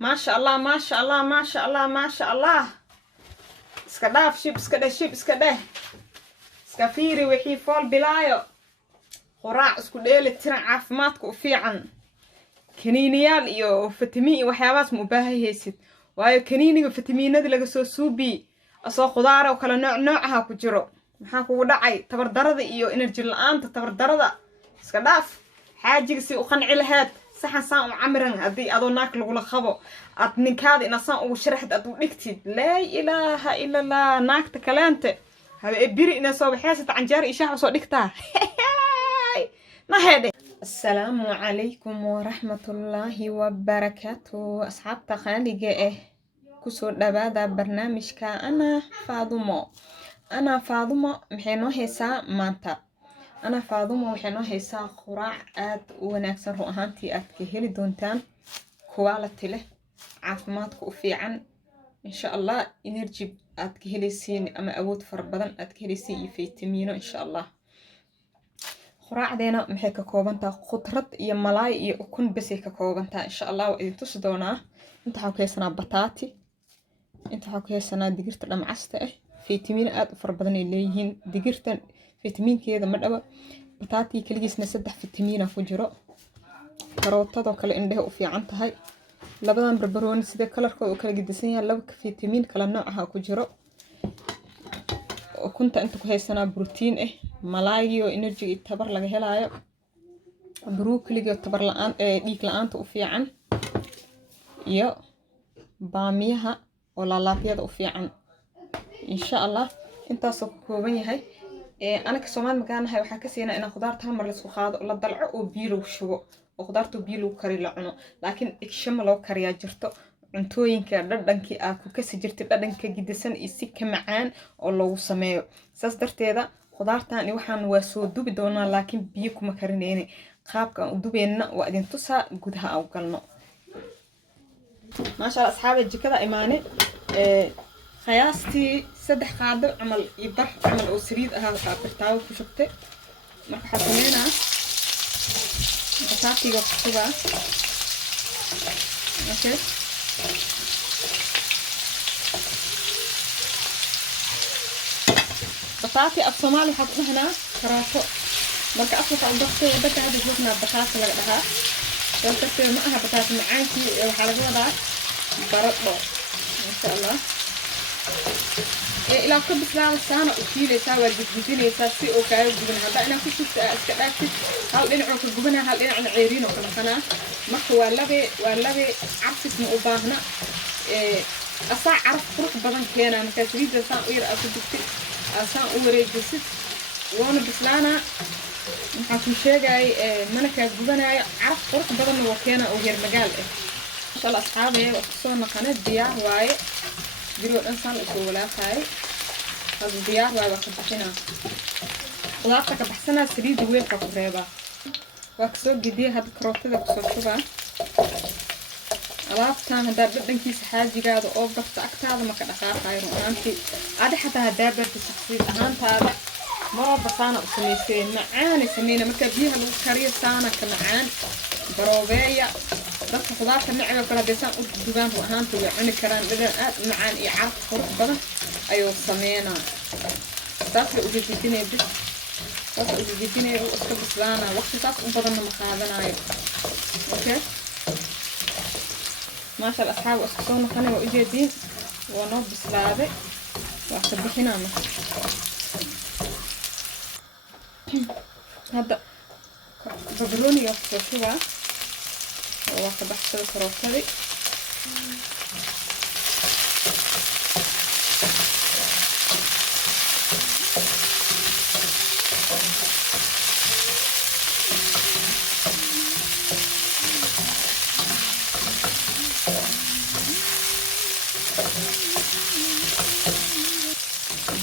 ما شاء الله ما شاء الله ما شاء الله ما شاء الله. iska dhaaf shib iska dheh shib iska dheh iska fiiri wixii fool bilaayo quraac isku dheeli tiran caafimaadka u fiican kaniiniyaal iyo fitamiin iyo waxyaabaas ma u baahaysid waayo kaniiniga fitamiinada laga soo suubi asoo khudaar oo kala nooc ah ku jiro maxaa kugu dhacay tabardarada iyo energy la'aanta tabardarada iska dhaaf xaajiga si u qanci lahayd saxan saan u camiran haddii adoo naag lagula qabo ad ninkaada ina saan ugu sharaxid ad u dhigtid laa ilaaha ila allah naagta kaleente haba biri ina soo baxeysata canjeer iyo shaah soo dhigtaa nahede. Assalaamu calaykum waraxmatullaahi wabarakaatuh. asxaabta qaaliga kusoo dhawaada barnaamijka ana faadumo maxay noo haysaa maanta. ana faadumo waxay noo haysaa quraac aad u wanaagsan run ahaantii aad ka heli doontaan quality leh caafimaadka u fiican insha allah energy aad ka helaysiin ama awood fara badan aad ka helaysiin iyo fitamiino insha allah. quraacdeena maxay ka koobantaa khudrad iyo malaay iyo ukun bas ay ka koobantaa insha allah waa idin tusi doonaa. inta waxaa ku haysanaa bataati, inta waxaa ku haysanaa digirta dhamcasta fitamiino aad u fara badan ay leeyihiin. digirtan fitamiinkeeda ma dhawa bataati kaligiisna 3 fitamiina ku jiro. karootadoo kale indhaha u fiican tahay. labadan barbarooni sida kalarkooda u kala gedisan yahay 2 fitamiin kala nooc ah ku jiro. ukunta inta ku haysanaa borotiin malaayga oo energy iyo tabar laga helayo. broccoli tabar la'aan dhiig la'aanta u fiican iyo baamiyaha oo laalaabiyada u fiican insha allah. intaasoo ka kooban yahay anaka Soomaali magaanahay waxaa ka siinaa in khudaarta hal mar la isku qaado la dalco oo biyo lagu shubo oo khudaartu biyo lagu kari la cuno laakiin igshama loo kariyaa jirto cuntooyinka dhadhankii aad ku kasi jirtay dhadhanka gidisan iyo si ka macaan oo loogu sameeyo. saas darteeda khudaartan waxaan waa soo dubi doonaa laakiin biyo kuma karinayna qaabka aan u dubeena waa idin tusaa gudaha aan galno. maasha Allah asxaabe jikada imaane qiyaastii 3 qaado camal iyo bar camal oo saliid ah oo birtaawo ku shubtay. marka waxaan sameynaa bataatiga ku shubaa okay. bataati af Soomaali waxaa ku dhahnaa karaato marka afka u dhaqtay dadka hadda joogna bataati laga dhahaa sababtoo ma aha bataati macaankii waxaa laga wadaa baradho insha allah. ilaa ka bislaada saana u fiilaysaa waa gudbinaysaa si oo kaaga guban hadda inaa ku shubta iska dhaaftid hal dhinacoo ka gubanaa hal dhinacna ceeriin oo ka dhaqanaa marka waa labe cabsisna u baahna asaa caraf qurux badan keenaa markaa saliidda saan u yar aad ku dugtid asaan u wareejisid waana bislaanaa maxaa ku sheegay mana kaa gubanaayo caraf qurux badanna waa keenaa oo heer magaal insha allah asxaabe waa kusoo naqana diyaar waaye جرو الإنسان يسوي ولا خاي هذا الديار ولا كبحنا خلاصة كبحسنا سريد وين كقريبة وكسو جدي هذا كروت ذا كسو شبا علاقتان هذا بدن كيس حاجة قاعد أوقف تأكتر هذا ما كان خير خير وأنتي هذا حتى هذا برد شخصية أنت هذا مرة بسانة وسميسين معاني سمينا مكبيها الكارير سانة كمعان بروبية dadka khudaarta nacay kala deesan u dugaan oo ahaantu way cuni karaan dhadhan aad macaan iyo caraf qurux badan ayuu sameeyna. taas u jidinay bis taas u jidinay oo iska bislaana waqti taas u badan ma qaadanayo okay. maasha Allah asxaab isku soo noqonay waa u jeedin waa noo bislaaday waa ka bixinana hadda barbarooniga ku shubaa وواحد بحث الكروتة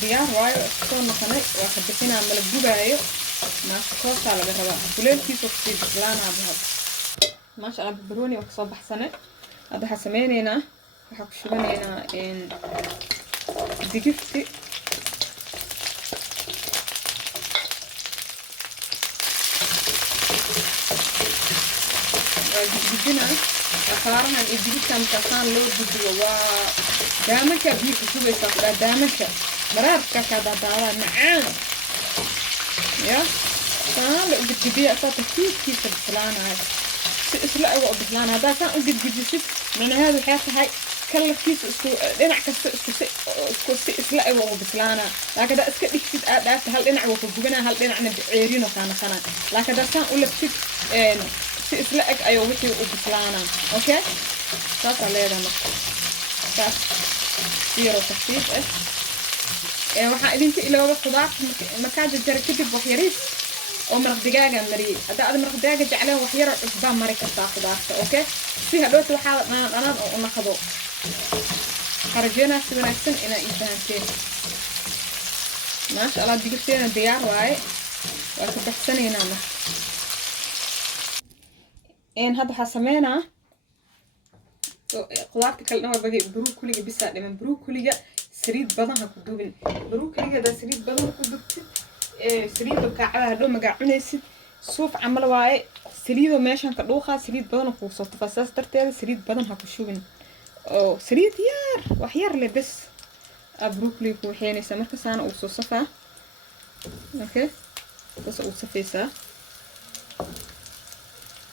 ديار وايو كون مخنق واحد بسينا عمل الجبايو مع كوسة على جربها كلين كيسو كتير بسلانة بهذا ما شاء الله بروني وصبح سنة هذا حسمينينا وحكشبنينا إن دقيقتي جدنا أخارها الإجري كم كان لو بدو دامك بيك شو بيسافر دامك مرار كذا دارا نعم يا كان لو بتجيبي أساسا كيف بسلانة هاي إسلا أو بسلانة هذا كان بتجيبي من هذا الحياة هاي كل كيس اسكو دينع اسكو إسلا أو بسلانة لكن ده اسكت كيس ده هل دينع وفجونا هل دينع عيرينه كان خنا لكن ده كان أقول لك شيء إسلا أك أيوة وحي وبسلانة أوكي صار عليه ده صار سيرو تخفيف waxaa idinka ilooga khudaarta markaa jarjara kadib wax yariis oo maraq digaaga mariyay hadda aad maraq digaaga jeclaan wax yar cusbaa mari kartaa khudaarta okay si hadhowta waxaa dhanaan oo u naqdo harajeenaa si wanaagsan inaa ii fahanteen maasha allah digirteena diyaar waaye waa ka baxsanaynaa marka hadda waxaa sameynaa khudaarta kale dhan waa bagay brukuliga bisaa dhiman brukuliga سريد بدنها كدوبن بروك ليه ده سريد بدنها كدوبت سريد بكعبها لو مجعنيسد صوف عمل واي سريد وماشان كدوخة سريد بدنها خوصت فساس ترتيب سريد بدنها كشوبن أو سريد يار وحيار لبس بروك ليه وحياني سمرك سان أو صفة أوكي بس أو صفيسة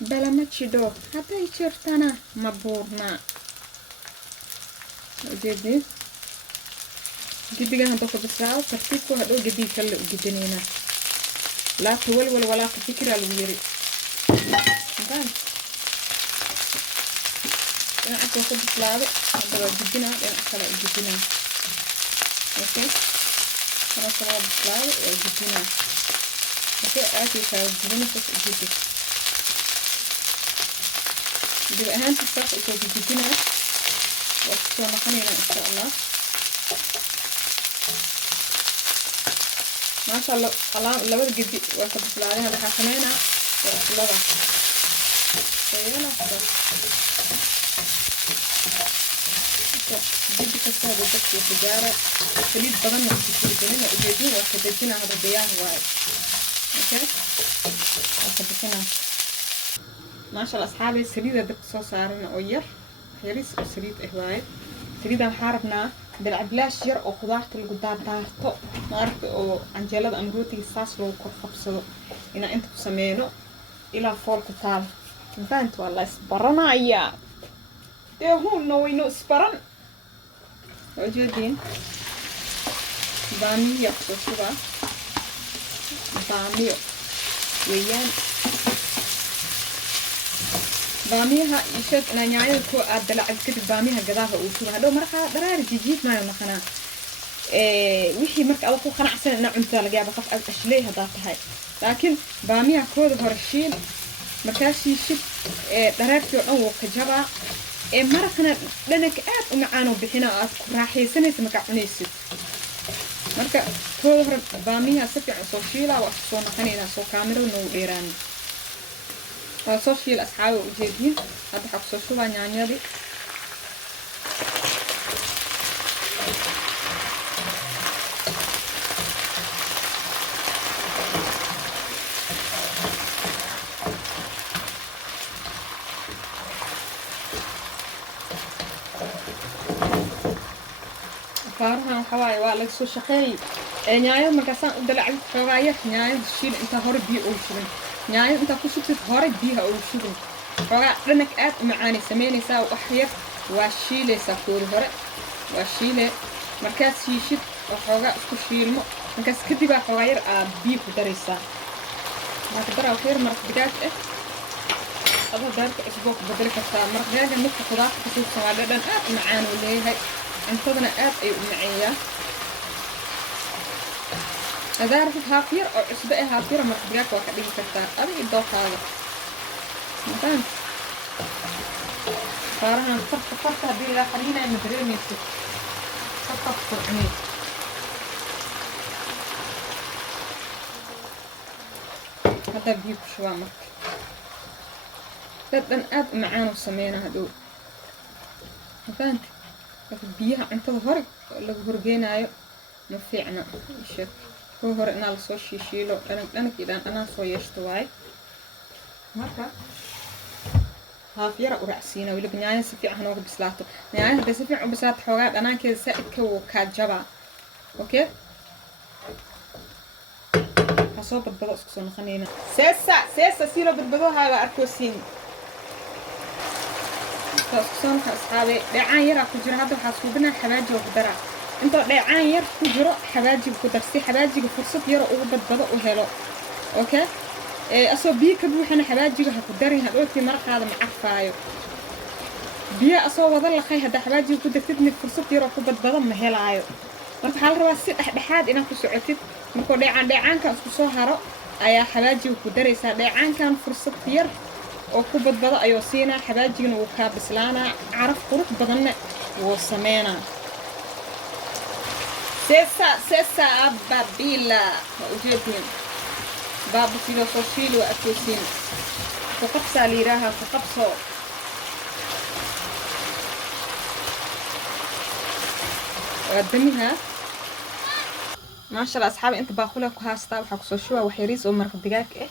بلا ما تشدو حتى يشرتنا مبورنا جدي جديًا هندوق بسرعة ترتيبه هذا جديد كله جدينينا لا تول ولا تفكر الويري تمام أنا أقول لك بسرعة هذا جدينا أنا أكل جدينا أوكي أنا أكل بسرعة جدينا أوكي أكيد جدينا بس جديد ده أهم شيء إذا جدينا وقت ما خلينا إن شاء الله ما شاء الله الله لو جدي وكبس عليها ده حسنينا وأصلها سيلا جدي كسر بس التجارة سليد بدن من التجارة وجدين وكدجنا هذا بيان وايد أوكي وكدجنا ما شاء الله أصحابي السليد ده قصة صارنا أوير حيريس السليد إهواي سليد حاربنا بالعبلاش ير أو خضارة الجدار دارتو ما أعرف أو عنجلة أمروتي ساس لو كرفبصو إن أنتم سمينو إلى فوق تال فهمت والله سبرنا يا ده هو نوينو سبرن موجودين بامية وشبا بامية ويان باميها يشد أنا نعيل كو أدلع كتب باميها جذاها وشوها لو مرخا درار جديد ما يمخنا وحي مرك أو كو خنا عسل إن أنت لقيا بخاف أشليها ذات هاي لكن باميها كود هرشيل مركاشي يشد درار في أو كجرا مرخنا لأنك ومعانو بحنا راحي سنة مكعنيسي مركا كود هر باميها سفع صوشيلا وأصونا خنينا صو كاميرا نو إيران صوشيل أصحابي وجدين هذا حق صوشيل عنيانيا دي فارها حواي والله سو شقي نيايو مركزان ودلعي حواي نيايو الشيل انت هور بي او شبن نيايو انت كشبت هور بيها او شبن حواي لانك اد معاني سمينيسا وحير واشيليسا كور هور واشيله مركز يشد وحواي اسكو شيلمو مركز كدبا حواير بي كدريسا ما تقدر خير مرق دجاج ابو دارك اسبوع بدل كتا مرق دجاج مخ خضار كسوق سوالدن اد معان وليهي انتظنا آب أي معية هذا عرفت هافير أو عصبة هافير ما تبقاك واحد يجي كتار أبي الضوء هذا مثلا فارها فرطة هذه لا خلينا مدري ميسي فرطة فرعني هذا بيب شوامك بدنا آب معانا وسمينا هدول فهمت بيها أنت ظهرك لو هرجينايو مفيعنا الشك هو هرقنا لصوش يشيلو أنا كده أنا صويشت واي مرة هاف يرى ورعسينا ولا بنيان سفيع هنوق بسلاته يعني هذا سفيع بسلات حوجات أنا كذا سائد كوكاد جبا أوكي هصوب البضاء سكسون خلينا سيسا سيرو بالبضاء هاي أركوسين سكسون أصحابي دعان يرى كجرا هذا حاسوبنا حباجي وقدرة انتو دعان يرى كجرا حباجي وقدرسي حباجي فرصة يرى أوبد بضاء وهلو أوكي أصو بيه كبوحنا حباجي هكدرين هدوتي مرق هذا معفايو بيه أصو وظل خي هدا حباجي وقدرتني فرصة يرى أوبد بضاء مهلايو marka xal rabaa si dhaxdhaxaad inaan ku socotid marka dheecaanka isku soo haro ayaa xabaajiga ku dareysaa dheecaankan fursad yar oo ku badbado ayuu siinaa xabaajigana uu ka bislaanaa caraf qurux badanna wuu sameynaa sesa ababila ujeedin baabu sida soo shiil waa atuusin ku qabsaa liiraha ku qabso ودمها ما شاء الله أصحابي أنت باخولها كهاستا وحكسو شوها وحيريز ومرق دجاج إيه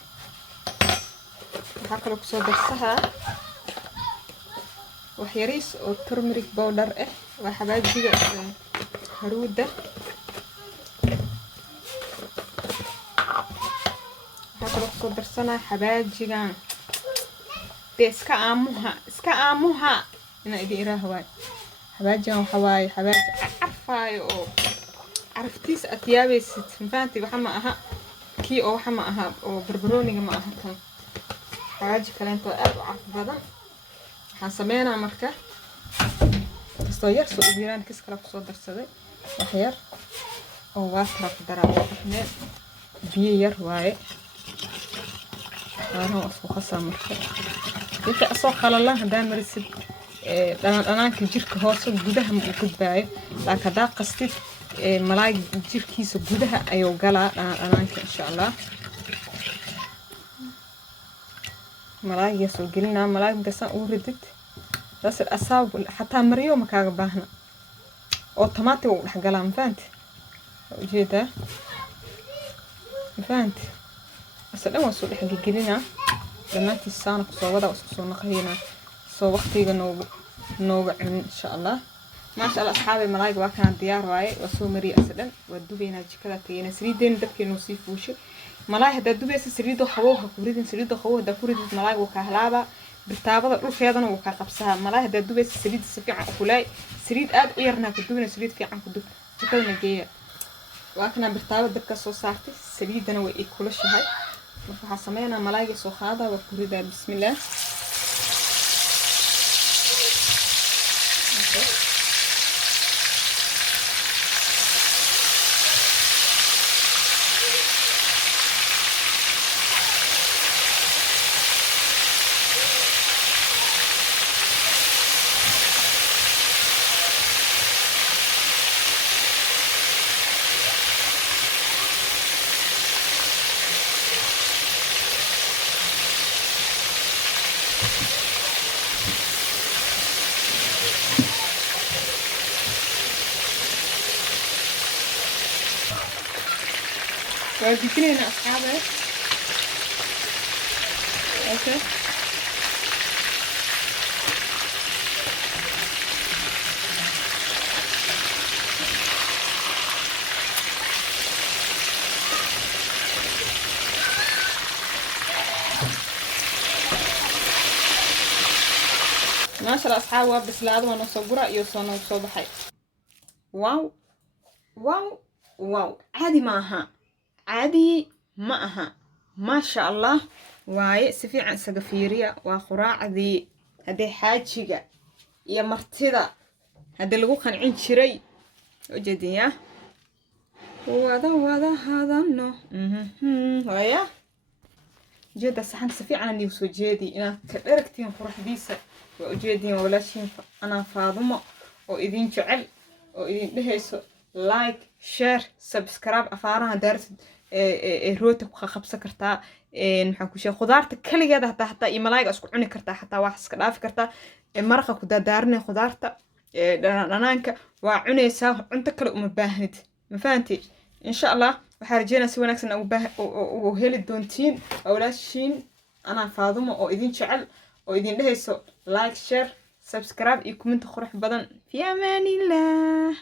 وحكلو كسو درسها وحيريز وترمريك بودر إيه وحبايب جيجا هرودة حكلو كسو درسنا حبايب جيجا دي اسكا آموها هنا إدي إراهواي حباجي وحواي حباجي عرفاي أو عرفتيس أتيابي ست فانتي وحما أها كي أو حما أها أو بربروني ما أها كان حباجي كلانتو أب عرف بدن حسمينا مركا استوير سو إبيران كيس كلا كسو درسدي وحير أو واترا قدرا وحنا بيير واي أنا أصو خاصة مركا إنت أصو خلالله دام رسد أنا كجيرك هوسو جودها مقدباي لكن دا قصتي ملاك جيركيسو جودها أيو قلا أنا إن شاء الله ملاك يسوق لنا ملاك بس أوردت بس الأصاب حتى مريو مكان باهنا أو طماطم وحقلها مفانت وجيده مفانت بس الأول سوق حقيقي لنا لما تيسانك صوّدا وسكسونا خلينا سو وقتيga nooga in sha Allah ma sha Allah asxaabi malaayga waa kan diyaar waaye waa soo mariye asadan waa dubeena jikada tayna saliideen dabkeenu sii fuushay malaay hada dubeesa saliido qabow ha kuridin saliido qabow hada kuridin malaayga waa ka halaaba birtaabada dhulkeedana waa ka qabsaha malaay hada dubeesa saliid si fiican u kulay saliid aad u yarna ku dubina saliid fiican ku dub jikadana geeya waa kana birtaabada dabka soo saartay saliidana way ay kulashahay marka waxa sameeyna malaayga soo qaada waa kurida bismillaah واديكني هنا أصحابي أوكي ما شاء الله أصحابي وابس لهذا وانا صبرا يوصلنا وصبحي واو واو واو عادي معها عادي معها ما شاء الله واي سفي عن سقفيريا وقراع ذي هذه حاجة يا مرتدى هذا اللي كان عند شري وجديه وهذا هذا إنه ويا جد الصحن سفي عن يوسف جدي أنا كبركتين فرح بيسة وجدي ولا شيء أنا فاضمة وإذين شعل وإذين لهيسو لايك شير سبسكرايب أفارها درس روتك وخبصة كرتا نحن كل شيء خضارتك كل جدا حتى إيمالايك أسكو عني كرتا حتى واحد سكراف كرتا مرقة كدا دارني خضارته لانك وعني سا أنت كل مباهند مفانتي إن شاء الله وحرجينا سوى نكسن وهيل الدونتين أو لا شين أنا فاضمة أو إذين شعل oo idin dhehayso like share subscribe iyo comment qurux badan fi amaanillah.